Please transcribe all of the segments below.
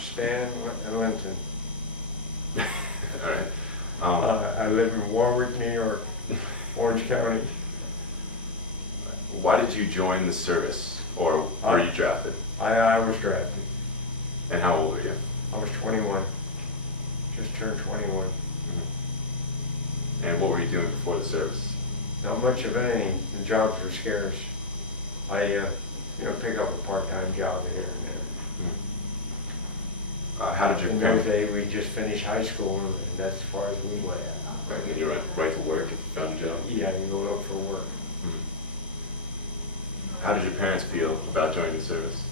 Stan and Linten. All right. I live in Warwick, New York, Orange County. Why did you join the service, or were you drafted? I was drafted. And how old were you? I was 21. Just turned 21. And what were you doing before the service? Not much of anything. The jobs were scarce. I, pick up a part-time job here and there. How did your In those days, we just finished high school, and that's as far as we went. Right, and you went right to work if you found a job? Yeah, you go look for work. How did your parents feel about joining the service?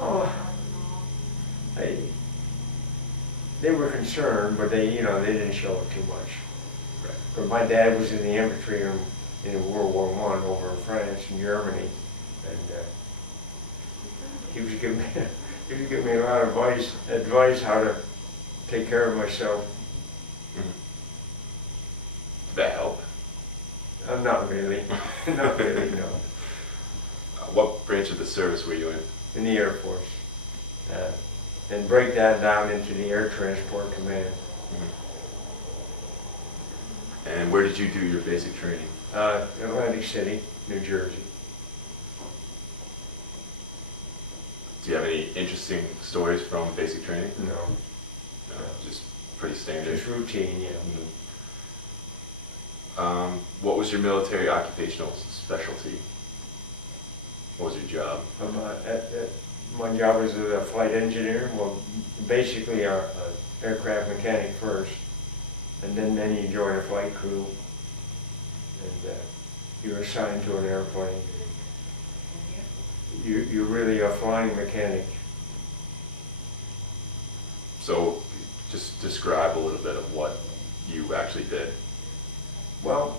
Oh, they were concerned, but they didn't show it too much. Right. But my dad was in the infantry in World War I over in France and Germany, and he was giving me a lot of advice how to take care of myself. Did that help? Not really, not really, no. What branch of the service were you in? In the Air Force, and break that down into the Air Transport Command. And where did you do your basic training? Atlantic City, New Jersey. Do you have any interesting stories from basic training? No. No, just pretty standard. Just routine, yeah. What was your military occupational specialty? What was your job? My job was as a flight engineer. Well, basically an aircraft mechanic first, and then you join a flight crew, and you're assigned to an airplane. You're really a flying mechanic. So just describe a little bit of what you actually did. Well,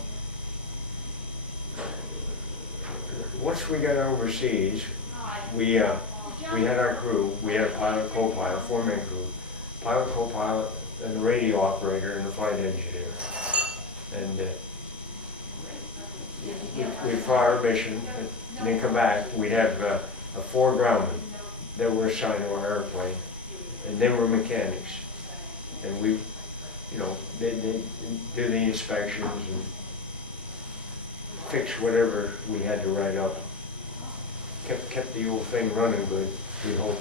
once we got overseas, we had our crew. We had a pilot, co-pilot, four-man crew, pilot, co-pilot, and the radio operator and the flight engineer. And we'd fly our mission and then come back. We'd have four groundmen that were assigned to our airplane, and they were mechanics. And we, they do the inspections and fix whatever we had to write up. Kept the old thing running good, we hope.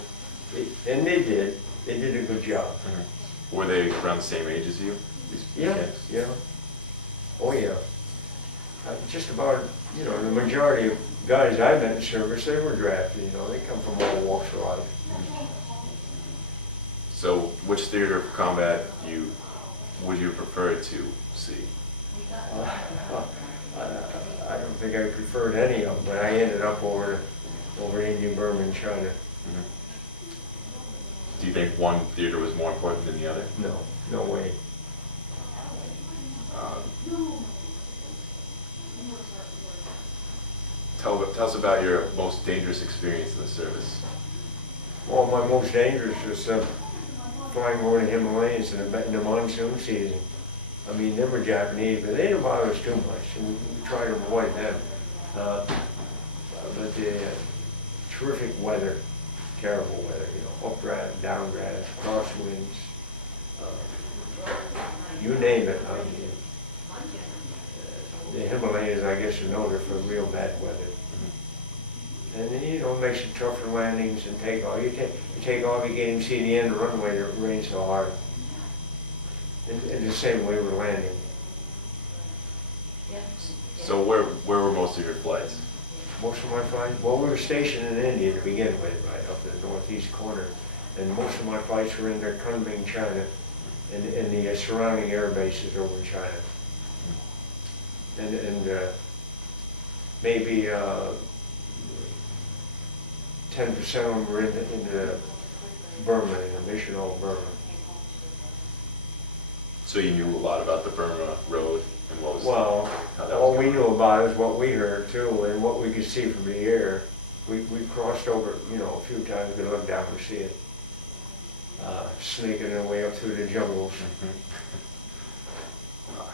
And they did. They did a good job. Were they around the same age as you? These Yeah, mechanics? yeah. Oh, yeah. Just about, the majority of guys I met in service, they were drafted, they come from all walks of life. So which theater of combat would you prefer to see? I don't think I preferred any of them, but I ended up over India, Burma, and China. Do you think one theater was more important than the other? No, no way. Tell us about your most dangerous experience in the service. Well, my most dangerous was flying over the Himalayas in the monsoon season. I mean, they were Japanese, but they didn't bother us too much, and we tried to avoid them. But the terrific weather, terrible weather, updraft, downdraft, crosswinds, you name it. I mean, the Himalayas, I guess, are noted for real bad weather. And then, it makes it tough for landings and takeoff. You take off, you can't even see the end of the runway, it rains so hard. And the same way we're landing. So where were most of your flights? Most of my flights, well, we were stationed in India to begin with, right up in the northeast corner. And most of my flights were in Kunming, China, and the surrounding air bases over in China. And maybe 10% of them were in the Burma, in the mission of Burma. So you knew a lot about the Burma road and what was... Well, all we knew about is what we heard too, and what we could see from the air. We crossed over, a few times. We looked down and see it sneaking their way up through the jungles.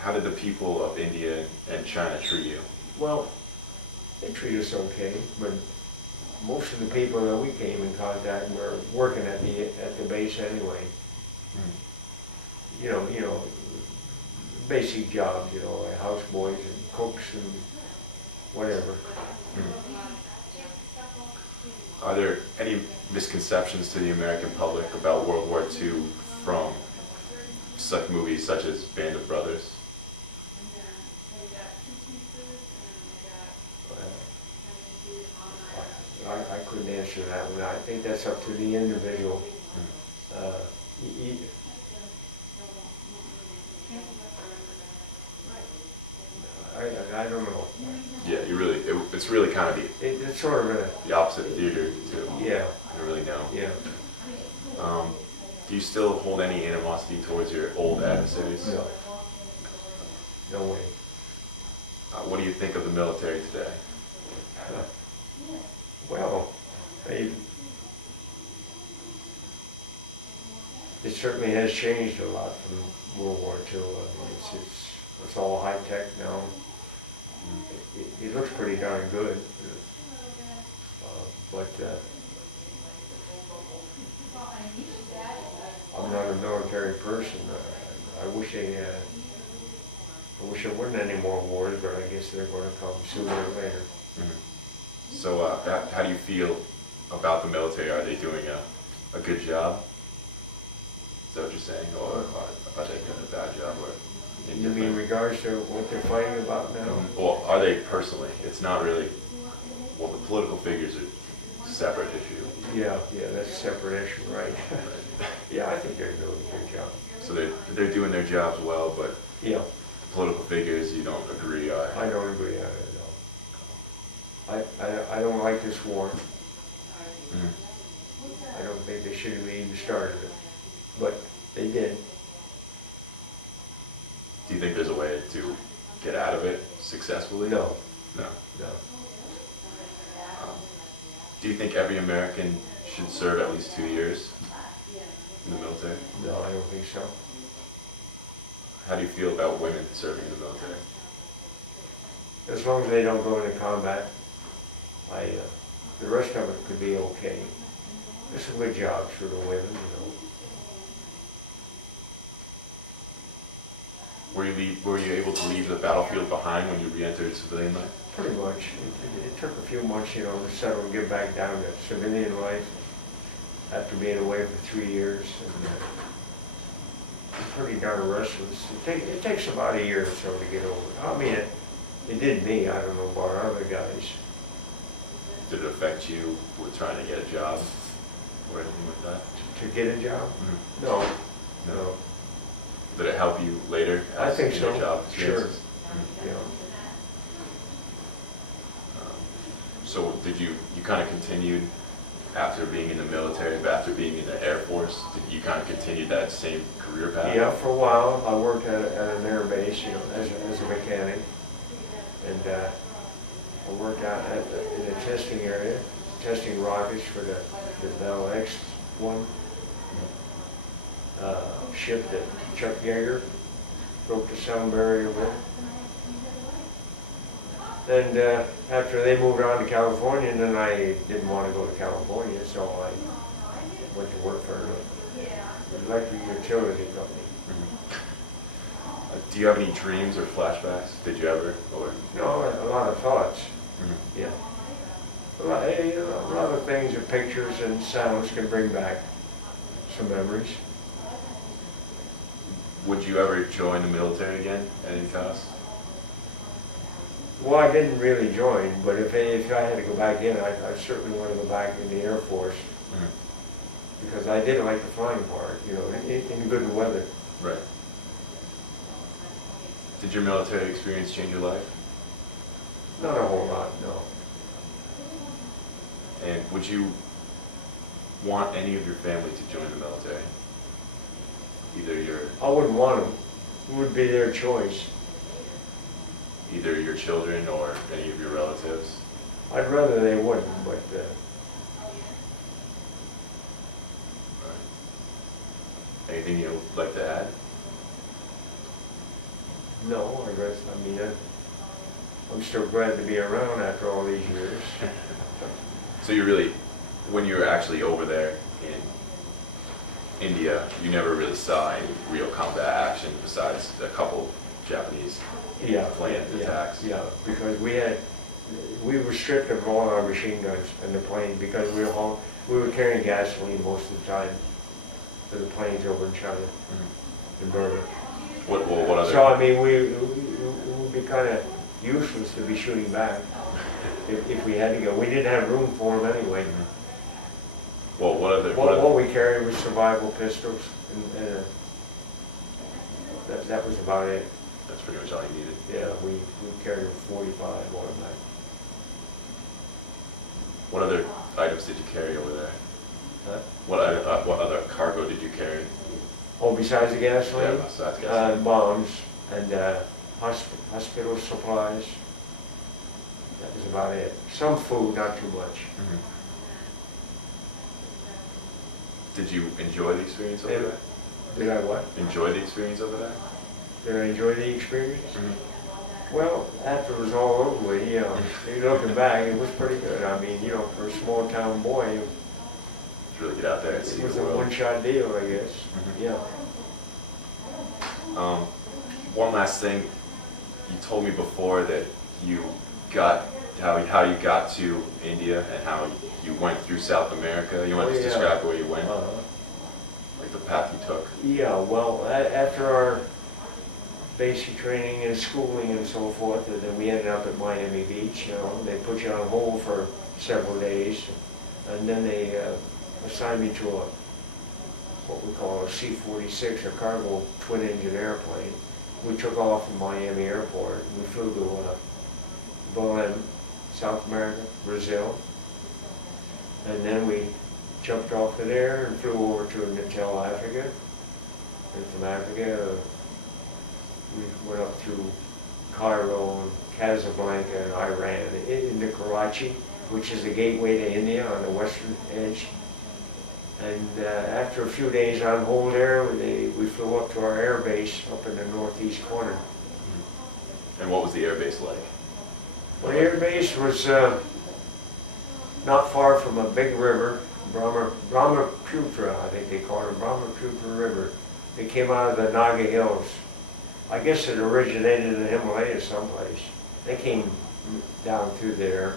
How did the people of India and China treat you? Well, they treat us okay, but most of the people that we came in contact were working at the base anyway. You know, basic jobs, like houseboys and cooks and whatever. Are there any misconceptions to the American public about World War II from such movies such as Band of Brothers? I couldn't answer that one. I think that's up to the individual. I don't know. Yeah, it's really kind of It's sort of the opposite theater too. yeah. I don't really know. Yeah. Do you still hold any animosity towards your old adversaries? No. No way. What do you think of the military today? Well, it certainly has changed a lot from World War II. I mean, it's all high tech now. It looks pretty darn good, but I'm not a military person. I wish there weren't any more wars, but I guess they're going to come sooner or later. So, how do you feel about the military? Are they doing a good job? Is that what you're saying, or are they doing a bad job? Or You mean in regards to what they're fighting about now? Well, are they personally? It's not really. Well, the political figures are a separate issue. Yeah, that's a separate issue, right? Yeah, I think they're doing a good job. So they're doing their jobs well, but yeah, the political figures you don't agree are. I don't agree on it, no. I don't like this war. I don't think they should have even started it, but they did. Do you think there's a way to get out of it successfully? No. No. No. Do you think every American should serve at least 2 years in the military? No, I don't think so. How do you feel about women serving in the military? As long as they don't go into combat, the rest of it could be okay. There's some good jobs for the women, Were you able to leave the battlefield behind when you re-entered civilian life? Pretty much. It took a few months, to settle and get back down to civilian life after being away for 3 years. And I'm pretty darn restless. It takes about a year or so to get over it. I mean, it did me. I don't know about other guys. Did it affect you with trying to get a job or anything like that? To get a job? Mm-hmm. No. Did it help you later? I think in so. Your job Sure. Mm-hmm. Yeah. So did you kind of continued after being in the military, after being in the Air Force, did you kind of continue that same career path? Yeah, for a while I worked at an air base, as a mechanic, and I worked out in the testing area, testing rockets for the Bell X-1 ship that Chuck Yeager broke the sound barrier with. And after they moved on to California, and then I didn't want to go to California, so I went to work for an electric utility company. Do you have any dreams or flashbacks? Did you ever? Or? No, a lot of thoughts. Yeah. A lot of things and pictures and sounds can bring back some memories. Would you ever join the military again at any cost? Well, I didn't really join, but if I had to go back in, I certainly want to go back in the Air Force. Because I did like the flying part, in good weather. Right. Did your military experience change your life? Not a whole lot, no. And would you want any of your family to join the military? I wouldn't want them. It would be their choice. Either your children or any of your relatives? I'd rather they wouldn't, but... Right. Anything you'd like to add? No, I'm still glad to be around after all these years. So you really, when you were actually over there in India, you never really saw any real combat action besides a couple Japanese Yeah, plane yeah, attacks? yeah, because we were stripped of all our machine guns in the plane because we were carrying gasoline most of the time for the planes over in China, in Burma. What other? So I mean, it would be kind of useless to be shooting back if we had to go. We didn't have room for them anyway. Well, What we carried was survival pistols, and that was about it. That's pretty much all you needed. Yeah, we carried a 45 automatic. What other items did you carry over there? Huh? What other cargo did you carry? Oh, besides the gasoline? Yeah, besides gasoline. Bombs and hospital supplies. That was about it. Some food, not too much. Did you enjoy the experience over there? Did I what? Enjoy the experience over there? Did I enjoy the experience? Well, after it was all over with, looking back, it was pretty good. I mean, for a small town boy, it Really get out there and see was the a world. one-shot deal, I guess. Yeah. One last thing, you told me before that you got how you got to India and how you went through South America. You want to just describe where you went, like the path you took. Yeah, well, after our basic training and schooling and so forth, and then we ended up at Miami Beach. They put you on hold for several days, and then they assigned me to what we call a C-46, a cargo twin-engine airplane. We took off from Miami Airport. We flew to Belém, South America, Brazil, and then we jumped off of there and flew over to Natal, Africa. And from Africa, we went up through Cairo and Casablanca and Iran into Karachi, which is the gateway to India on the western edge. And after a few days on hold there, we flew up to our air base up in the northeast corner. And what was the air base like? Well, the air base was not far from a big river, Brahmaputra, I think they call it, Brahmaputra River. It came out of the Naga Hills. I guess it originated in the Himalayas someplace. They came down through there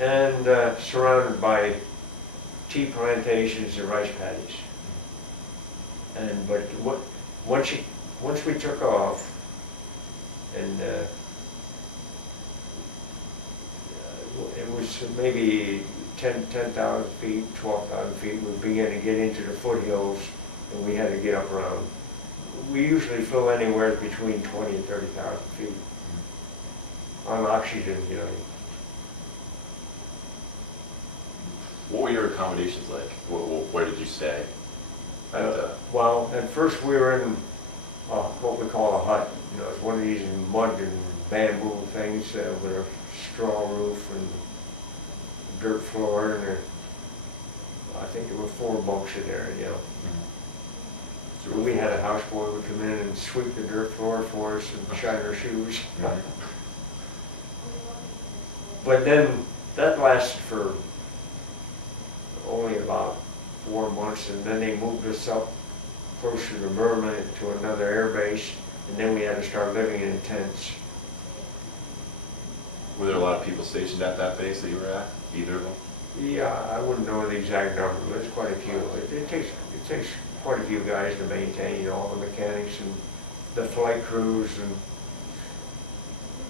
and surrounded by tea plantations and rice paddies. But once we took off, and it was maybe 10,000 feet, 12,000 feet, we began to get into the foothills, and we had to get up around. We usually flew anywhere between 20 and 30,000 feet on oxygen, What were your accommodations like? Where did you stay? Well, at first we were in what we call a hut. It's one of these mud and bamboo things with a straw roof and dirt floor, and I think there were 4 bunks in there, We had a houseboy who would come in and sweep the dirt floor for us and shine our shoes. But then that lasted for only about 4 months, and then they moved us up closer to Burma to another air base, and then we had to start living in tents. Were there a lot of people stationed at that base that you were at? Either of them? Yeah, I wouldn't know the exact number, but there's quite a few. It takes quite a few guys to maintain, all the mechanics and the flight crews and,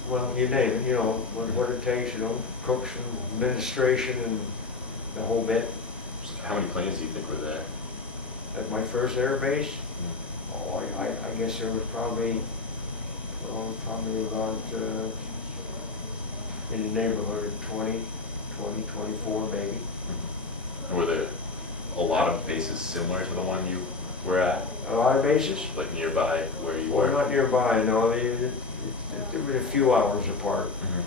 well, you name it, what it takes, cooks and administration and the whole bit. How many planes do you think were there? At my first air base, I guess there was probably about in the neighborhood of 20, 24 maybe. And were there a lot of bases similar to the one you were at? A lot of bases? Like nearby where you Well, were? not nearby, no. They were a few hours apart. Mm-hmm.